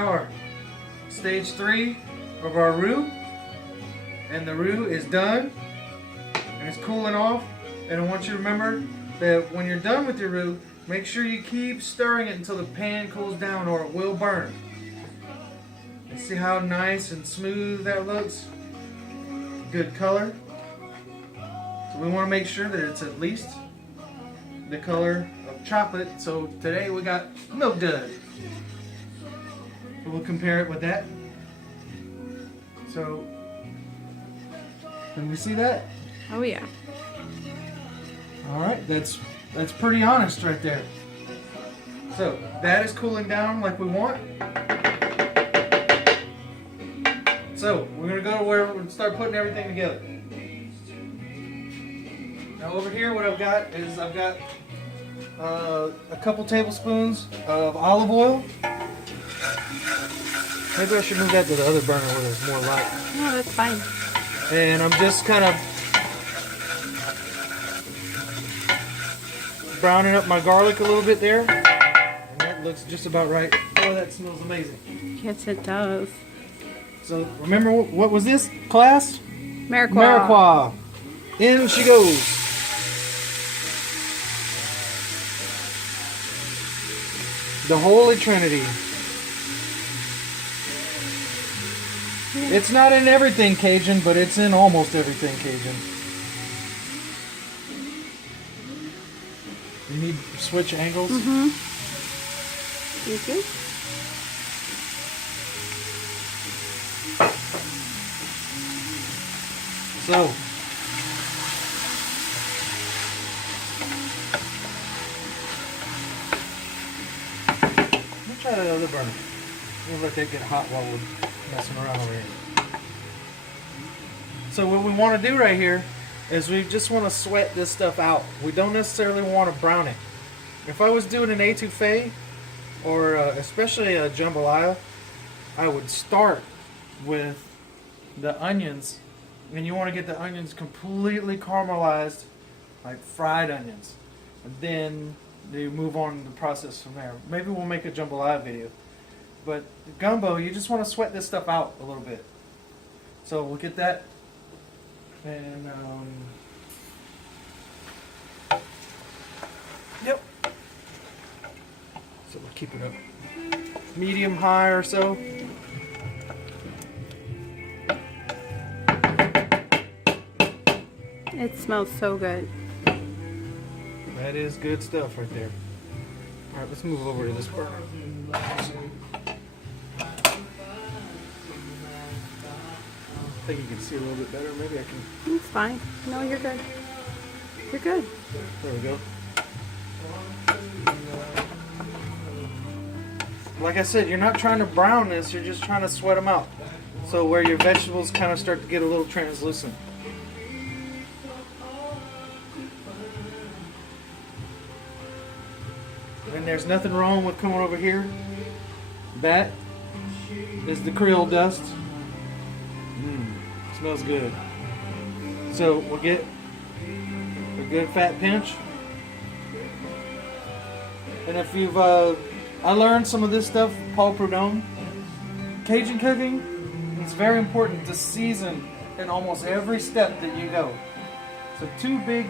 Our stage 3 of our roux, and the roux is done and it's cooling off. And I want you to remember that when you're done with your roux, make sure you keep stirring it until the pan cools down or it will burn. And see how nice and smooth that looks? Good color. So we want to make sure that it's at least the color of chocolate. So today we got milk dud. We'll compare it with that. So, can we see that? Oh yeah. All right, that's pretty honest right there. So that is cooling down like we want. So we're gonna go to where we're gonna start putting everything together. Now over here, what I've got is a couple tablespoons of olive oil. Maybe I should move that to the other burner where there's more light. No, that's fine. And I'm just kind of browning up my garlic a little bit there. And that looks just about right. Oh, that smells amazing. Yes, it does. So remember, what was this class? Mariquois. Mariquois. In she goes. The Holy Trinity. It's not in everything Cajun, but it's in almost everything Cajun. You need to switch angles? Mm-hmm. Thank you. So, let's try that other burner. We'll let that get hot while we're messing around over here. So what we want to do right here is we just want to sweat this stuff out. We don't necessarily want to brown it. If I was doing an etouffee or especially a jambalaya, I would start with the onions, and you want to get the onions completely caramelized, like fried onions, and then you move on to the process from there. Maybe we'll make a jambalaya video. But the gumbo, you just want to sweat this stuff out a little bit. So we'll get that. And, yep. So we'll keep it up medium high or so. It smells so good. That is good stuff right there. All right, let's move over to this burner. I think you can see a little bit better. Maybe I can. It's fine. No, you're good. You're good. There we go. Like I said, you're not trying to brown this, you're just trying to sweat them out. So where your vegetables kind of start to get a little translucent. And there's nothing wrong with coming over here. That is the Creole dust. Smells good. So we'll get a good fat pinch. And if you've, I learned some of this stuff, Paul Prudhomme. Cajun cooking, it's very important to season in almost every step that you go. So two big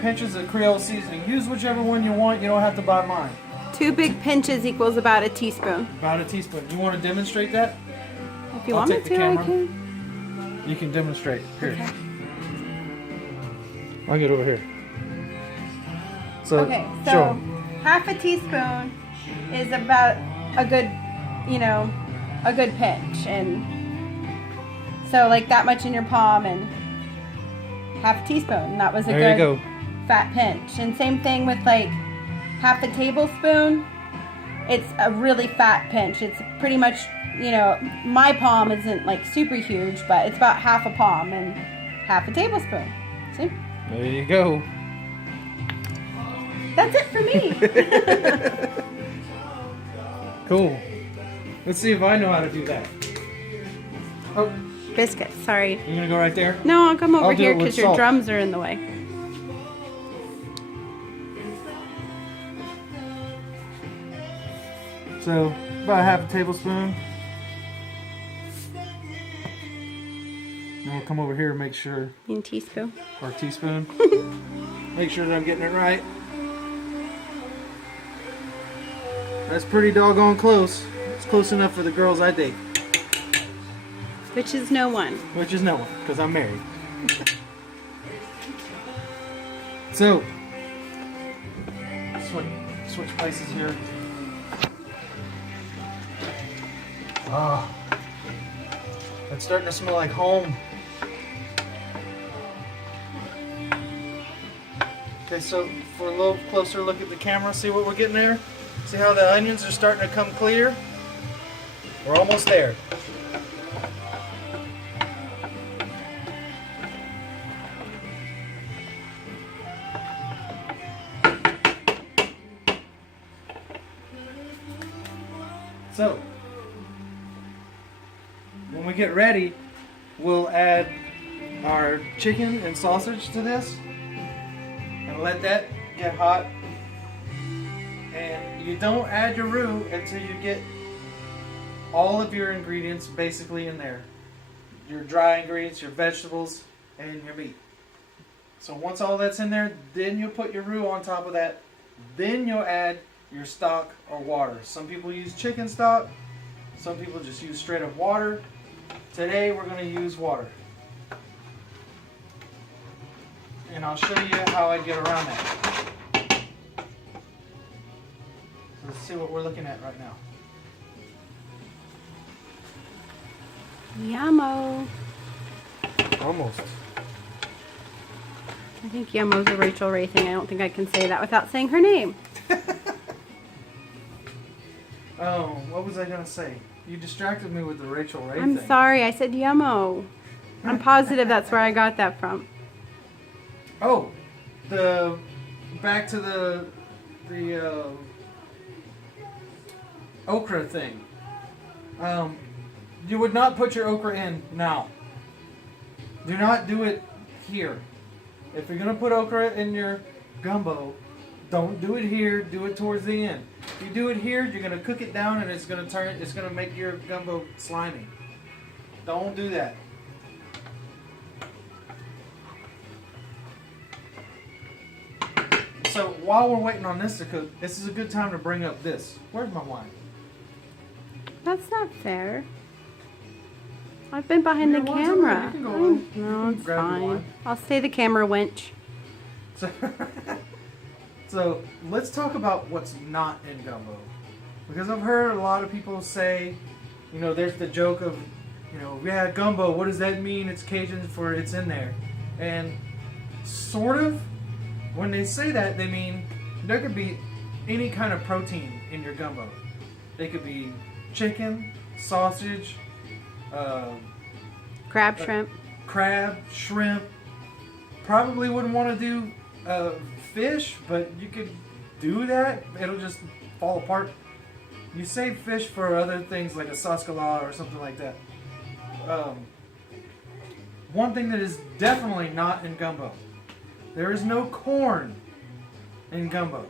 pinches of Creole seasoning. Use whichever one you want. You don't have to buy mine. 2 big pinches equals about a teaspoon. About a teaspoon. You want to demonstrate that? If you I'll want me take the to, I camera. can. You can demonstrate. Here. Okay. I'll get over here. So, Okay, show so 'em. half a teaspoon is about a good, a good pinch. And so like that much in your palm and half a teaspoon. And that was a There you good go. fat pinch. And same thing with like half a tablespoon. It's a really fat pinch. It's pretty much, my palm isn't like super huge, but it's about half a palm and half a tablespoon. See? There you go. That's it for me. Cool. Let's see if I know how to do that. Oh, Biscuits, sorry. you're gonna go right there? No, I'll come over I'll do here it with because your salt. drums are in the way. So about a half a tablespoon. And we'll come over here and make sure. You mean teaspoon? Or teaspoon. Make sure that I'm getting it right. That's pretty doggone close. It's close enough for the girls I date. Which is no one. Which is no one, because I'm married. So, switch places here. Ah, it's starting to smell like home. Okay, so for a little closer look at the camera, see what we're getting there? See how the onions are starting to come clear? We're almost there. So, when we get ready, we'll add our chicken and sausage to this and let that get hot. And you don't add your roux until you get all of your ingredients basically in there. Your dry ingredients, your vegetables, and your meat. So once all that's in there, then you'll put your roux on top of that. Then you'll add your stock or water. Some people use chicken stock. Some people just use straight up water. Today we're going to use water. And I'll show you how I get around that. So let's see what we're looking at right now. Yummo. Almost. I think Yummo's a Rachel Ray thing. I don't think I can say that without saying her name. Oh, what was I going to say? You distracted me with the Rachel Ray I'm thing. sorry, I said Yummo. I'm positive that's where I got that from. Oh, back to the okra thing. You would not put your okra in now. Do not do it here. If you're gonna put okra in your gumbo, don't do it here. Do it towards the end. If you do it here, you're gonna cook it down, and it's gonna make your gumbo slimy. Don't do that. So while we're waiting on this to cook, this is a good time to bring up this. Where's my wine? That's not fair. I've been behind the Your wine's over there. camera. You can go Oh, on. You no, can it's grab your fine. wine. I'll stay the camera wench. So let's talk about what's not in gumbo. Because I've heard a lot of people say, you know, there's the joke of, you know, yeah, gumbo, what does that mean? It's Cajun for it's in there. And sort of, when they say that, they mean there could be any kind of protein in your gumbo. They could be chicken, sausage, Crab shrimp. crab, shrimp. Probably wouldn't want to do fish, but you could do that. It'll just fall apart. You save fish for other things like a saskala or something like that. One thing that is definitely not in gumbo. There is no corn in gumbo.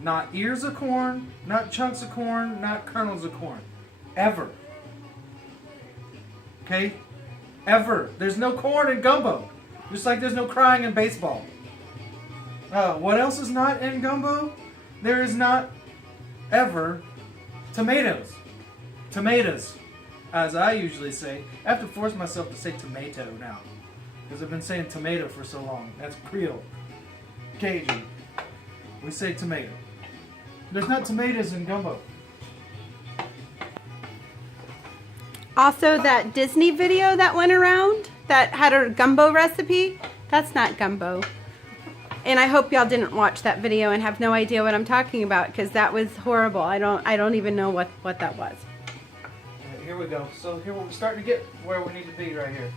Not ears of corn, not chunks of corn, not kernels of corn. Ever. Okay? Ever. There's no corn in gumbo. Just like there's no crying in baseball. What else is not in gumbo? There is not ever tomatoes. Tomatoes. As I usually say. I have to force myself to say tomato now. Because I've been saying tomato for so long. That's Creole. Cajun. We say tomato. There's not tomatoes in gumbo. Also, that Disney video that went around that had a gumbo recipe, that's not gumbo. And I hope y'all didn't watch that video and have no idea what I'm talking about, because that was horrible. I don't even know what that was. Right, here we go. So here we're starting to get where we need to be right here.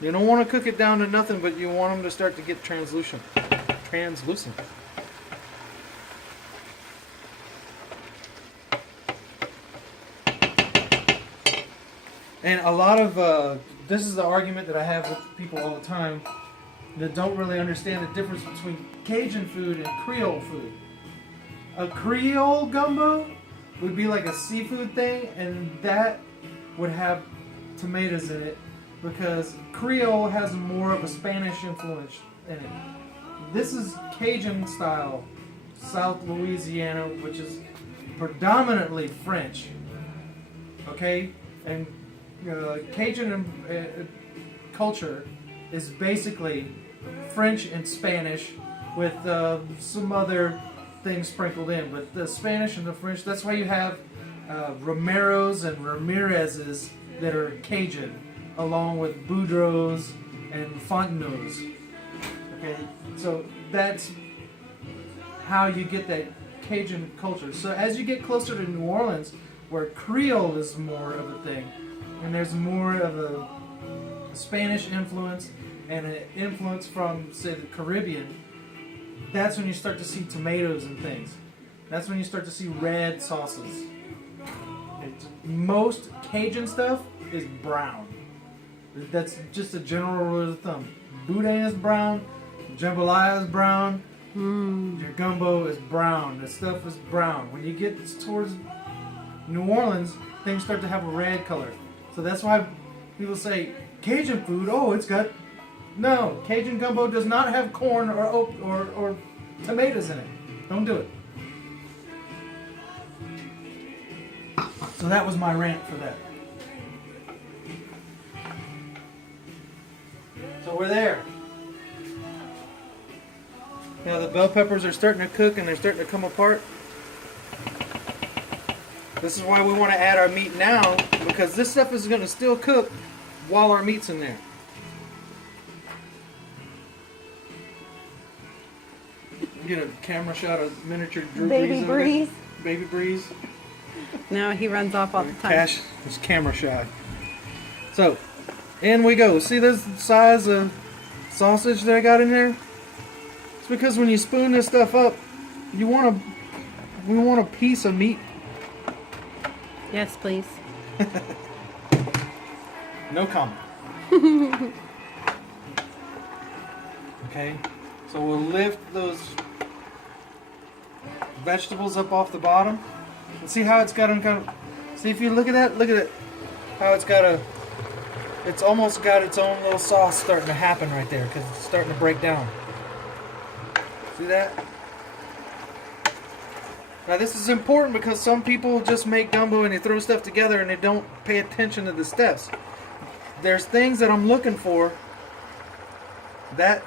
You don't want to cook it down to nothing, but you want them to start to get translucent. Translucent. And a lot of, this is the argument that I have with people all the time that don't really understand the difference between Cajun food and Creole food. A Creole gumbo would be like a seafood thing, and that would have tomatoes in it because Creole has more of a Spanish influence in it. This is Cajun style, South Louisiana, which is predominantly French. Okay, and Cajun culture is basically French and Spanish with some other things sprinkled in. But the Spanish and the French, that's why you have Romeros and Ramirez's that are Cajun, along with Boudreaux's and Fontenot's. Okay, so that's how you get that Cajun culture. So as you get closer to New Orleans, where Creole is more of a thing, and there's more of a Spanish influence and an influence from, say, the Caribbean, that's when you start to see tomatoes and things. That's when you start to see red sauces. Most Cajun stuff is brown. That's just a general rule of thumb. Boudin is brown, jambalaya is brown, your gumbo is brown. The stuff is brown. When you get towards New Orleans, things start to have a red color. So that's why people say Cajun food. Oh, it's got no. Cajun gumbo does not have corn or tomatoes in it. Don't do it. So that was my rant for that. So we're there. Now the bell peppers are starting to cook and they're starting to come apart. This is why we want to add our meat now, because this stuff is going to still cook while our meat's in there. Get a camera shot of miniature Drew Baby Breeze. Baby Breeze. No, he runs off all the time. Cash is camera shy. So, in we go. See this size of sausage that I got in there? It's because when you spoon this stuff up, we want a piece of meat. Yes, please. No comment. Okay, so we'll lift those vegetables up off the bottom. And see how it's got them kind of. See if you look at it. How it's got it's almost got its own little sauce starting to happen right there because it's starting to break down. See that? Now this is important because some people just make gumbo and they throw stuff together and they don't pay attention to the steps. There's things that I'm looking for. That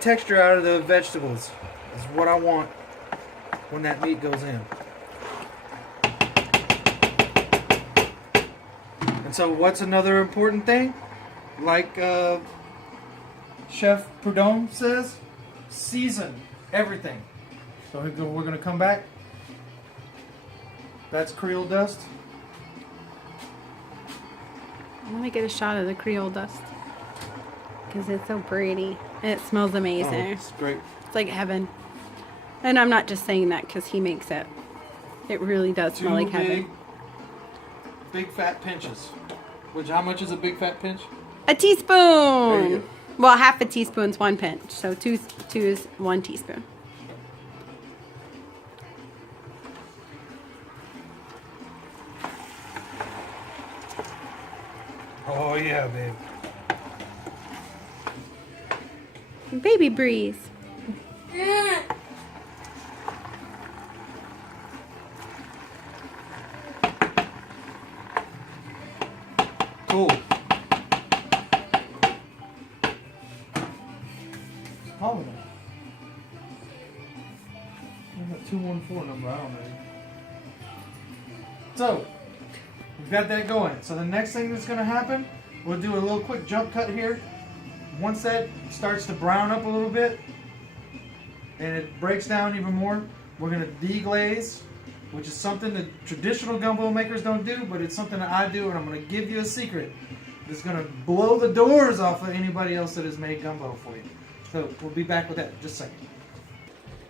texture out of the vegetables is what I want when that meat goes in. And so what's another important thing? Like Chef Prudhomme says, season everything. So we're going to come back. That's Creole dust. Let me get a shot of the Creole dust. Because it's so pretty. And it smells amazing. Oh, it's great. It's like heaven. And I'm not just saying that because he makes it. It really does smell like heaven. Big fat pinches. Which, how much is a big fat pinch? A teaspoon! There you go. Well, half a teaspoon's one pinch. So two is 1 teaspoon. Oh yeah, babe. Baby Breeze. Cool. Call me. I got 214 number. I don't know. So we've got that going. So the next thing that's going to happen, we'll do a little quick jump cut here. Once that starts to brown up a little bit and it breaks down even more, we're going to deglaze, which is something that traditional gumbo makers don't do, but it's something that I do, and I'm going to give you a secret that's going to blow the doors off of anybody else that has made gumbo for you. So we'll be back with that in just a second.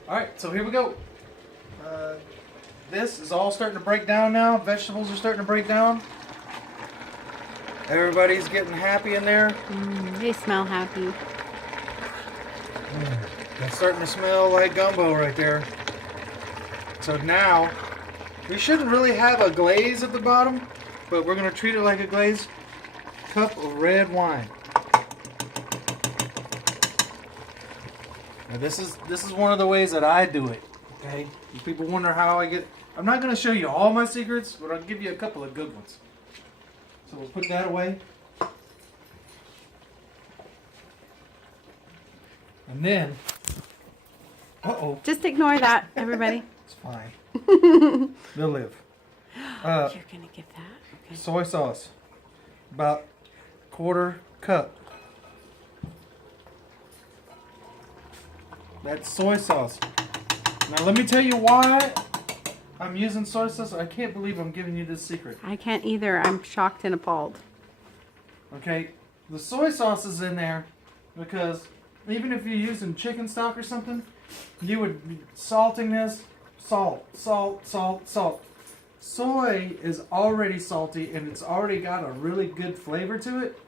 Alright, so here we go. This is all starting to break down now. Vegetables are starting to break down. Everybody's getting happy in there. They smell happy. It's starting to smell like gumbo right there. So now, we shouldn't really have a glaze at the bottom, but we're going to treat it like a glaze. Cup of red wine. Now this is one of the ways that I do it. Okay? If people wonder how I get. I'm not going to show you all my secrets, but I'll give you a couple of good ones. So we'll put that away. And then, Just ignore that, everybody. It's fine. They'll live. You're gonna give that? Okay. Soy sauce. About 1/4 cup. That's soy sauce. Now let me tell you why I'm using soy sauce. I can't believe I'm giving you this secret. I can't either. I'm shocked and appalled. Okay, the soy sauce is in there because even if you're using chicken stock or something, you would be salting this. Salt. Soy is already salty and it's already got a really good flavor to it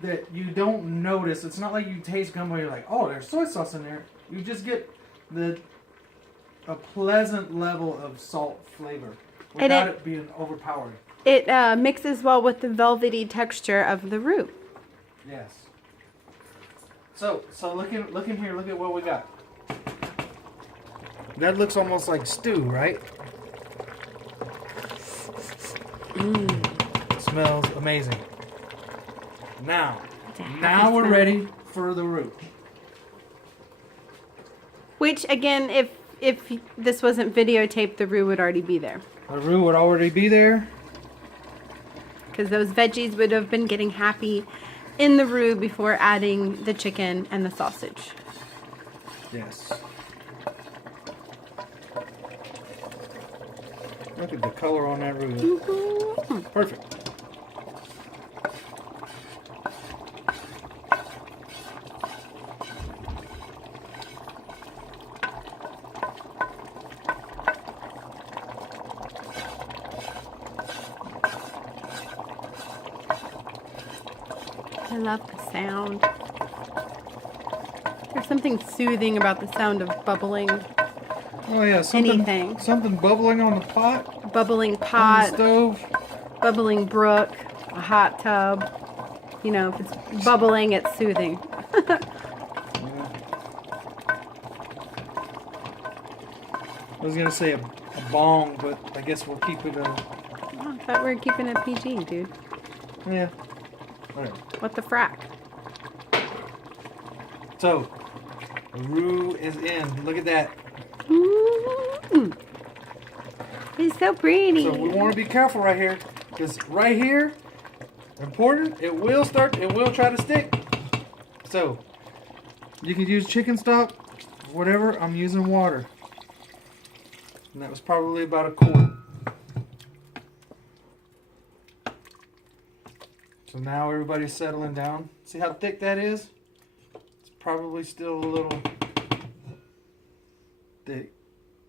that you don't notice. It's not like you taste gumbo and you're like, oh, there's soy sauce in there. You just get a pleasant level of salt flavor without it being overpowering. It mixes well with the velvety texture of the roux. Yes. So look in here. Look at what we got. That looks almost like stew, right? Smells amazing. Now we're ready for the roux. Which, again, if this wasn't videotaped, the roux would already be there. The roux would already be there. Because those veggies would have been getting happy in the roux before adding the chicken and the sausage. Yes. Look at the color on that roux. Mm-hmm. Perfect. I love the sound. There's something soothing about the sound of bubbling. Oh yeah, something bubbling on the pot. Bubbling On pot, the stove. bubbling brook, a hot tub. You know, if it's bubbling, it's soothing. Yeah. I was gonna say a bong, but I guess we'll keep it. I thought we were keeping it PG, dude. Yeah. All right. What the frack? So the roux is in. Look at that. Mm-hmm. It's so pretty. So we want to be careful right here, because right here, important. It will try to stick. So you can use chicken stock, whatever. I'm using water, and that was probably about a quart. So now everybody's settling down. See how thick that is? It's probably still a little thick.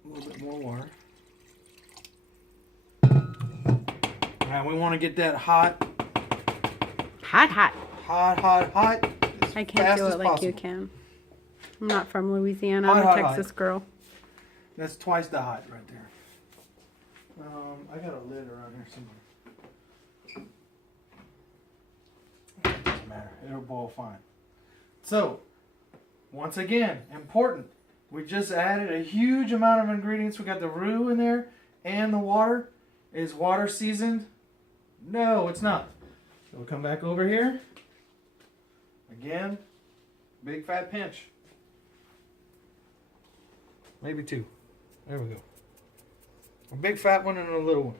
A little bit more water. Alright, we want to get that hot. Hot. Hot. I can't do it like you can. I'm not from Louisiana. I'm a Texas girl. That's twice the hot right there. I got a lid around here somewhere. Doesn't matter. It'll boil fine. So, once again, important. We just added a huge amount of ingredients. We got the roux in there and the water. Is water seasoned? No, it's not. So we'll come back over here. Again, big fat pinch. Maybe two. There we go. A big fat one and a little one.